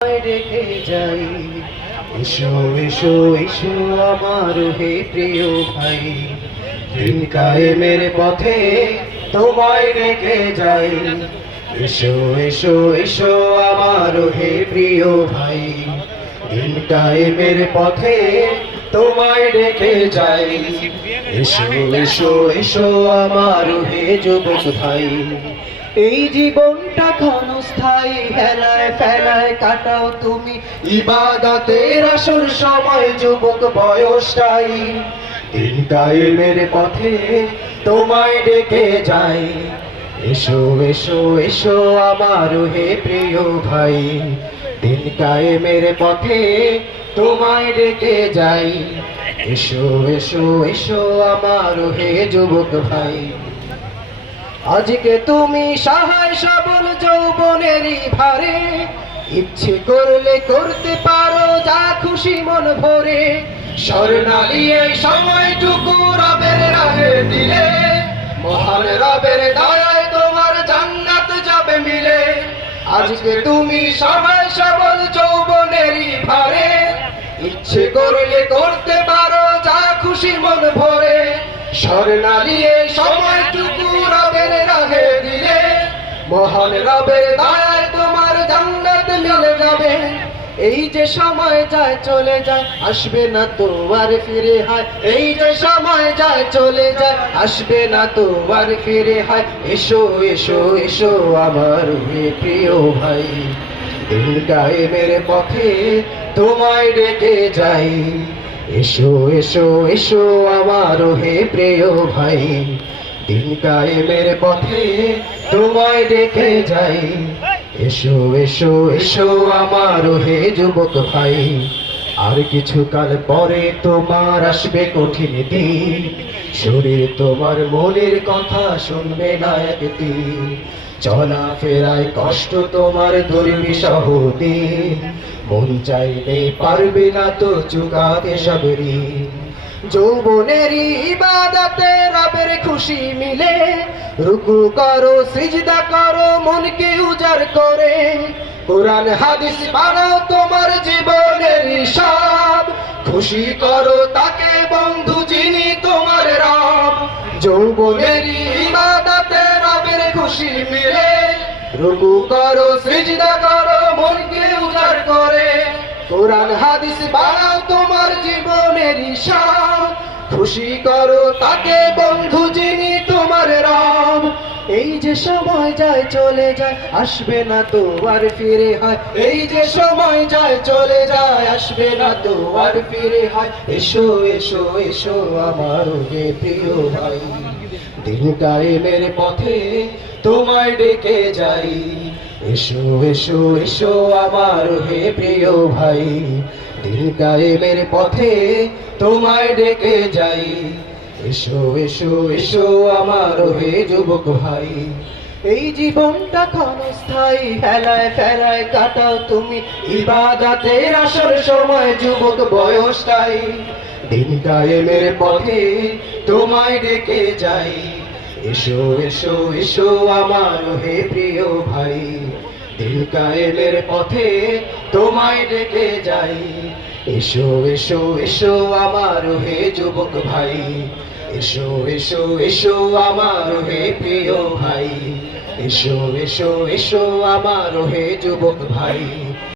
রেখে যাই। এসো এসো এসো আমার হে প্রিয় ভাই, দিন কায়েমের পথে তোমায় রেখে যাই। এসো এসো এসো আমার হে প্রিয় ভাই, দিন কায়েমের পথে তোমায় রেখে যাই। এসো এসো এসো আমার হে যুবক ভাই, এই জীবনটা ক্ষণস্থায়ী, হেলায় ফেলায় কাটাও তুমি ইবাদতের আসর সময় যুবক বয়সটাই। দিন কায়েমের পথে তোমায় ডেকে যাই। এসো এসো এসো আমার হে প্রিয় ভাই, দিন কায়েমের পথে তোমায় ডেকে যাই। এসো এসো এসো আমার হে যুবক ভাই, আজকে তুমি সহায় সবল যৌবনেরই ভারে, ইচ্ছে করলে করতে পারো যা খুশি মন ভরে। স্বর্ণালী এই সময়টুকু রবের রাহে দিলে, মহান রবের দয়ায় তোমার জান্নাত যাবে মিলে। আজকে তুমি সহায় সবল যৌবনেরই ভারে, ইচ্ছে করলে করতে পারো যা খুশি মন ভরে। স্বর্ণালী এই সময়টুকু রবের রাহে দিলে, মহান রবের দয়ায় তোমার জান্নাত মিলে যাবে। এই যে সময় যায় চলে যায় আসবে না তো আর ফিরে হয়, এই যে সময় যায় চলে যায় আসবে না তো আর ফিরে হয়। এসো এসো এসো আমার হে প্রিয় ভাই, দিন কায়েমের পথে তোমায় ডেকে যাই। এসো এসো এসো আমার হে প্রিয় ভাই, দিন কায়েমের পথে তোমায় ডেকে যাই। এসো এসো এসো আমার হে যুবক ভাই, আর কিছু কাল পরে তোমার আসবে কঠিন দিন, শরীর তোমার মনের কথা শুনবে না একদিন। চলা ফেরায় কষ্ট তোমার দুর্বিষহ দিন, মন চাইলে পারবে না তো চুকাতে সব ঋণ। যৌবনেরই ইবাদতে রবের খুশি মিলে, রুকু করো সিজদা করো মনকে উজাড় করে। কোরআন হাদিস বানাও তোমার জীবনের সব, খুশি করো তাকে বন্ধু যিনি তোমার রব। যৌবনেরই ইবাদতে রবের খুশি মিলে, রুকু করো সিজদা করো মনকে উজাড় করে। কোরআন হাদিস বানাও তোমার জীবনের সব, খুশি করো তাকে বন্ধু যিনি তোমার রব। এই যে সময় যায় চলে যায় আসবে না তো আর ফিরে হয়, এই যে সময় যায় চলে যায় আসবে না তো আর ফিরে হয়। এসো এসো এসো আমার হে প্রিয় ভাই, দিন কায়েমের পথে তোমায় ডেকে যাই। এসো এসো এসো আমার হে প্রিয় ভাই, দিন কায়েমের পথে তোমায় ডেকে যাই। এসো এসো এসো আমার হে যুবক ভাই, এই জীবনটা ক্ষণস্থায়ী, হেলায় ফেলায় কাটাও তুমি ইবাদতের আসর সময় যুবক বয়সটাই। দিন কায়েমের পথে তোমায় ডেকে যাই। এসো এসো এসো আমার হে প্রিয় ভাই, দিন কায়েমের পথে তোমায় ডেকে যাই। এসো এসো এসো আমার হে যুবক ভাই, এসো এসো এসো আমার হে প্রিয় ভাই, এসো এসো এসো আমার হে যুবক ভাই।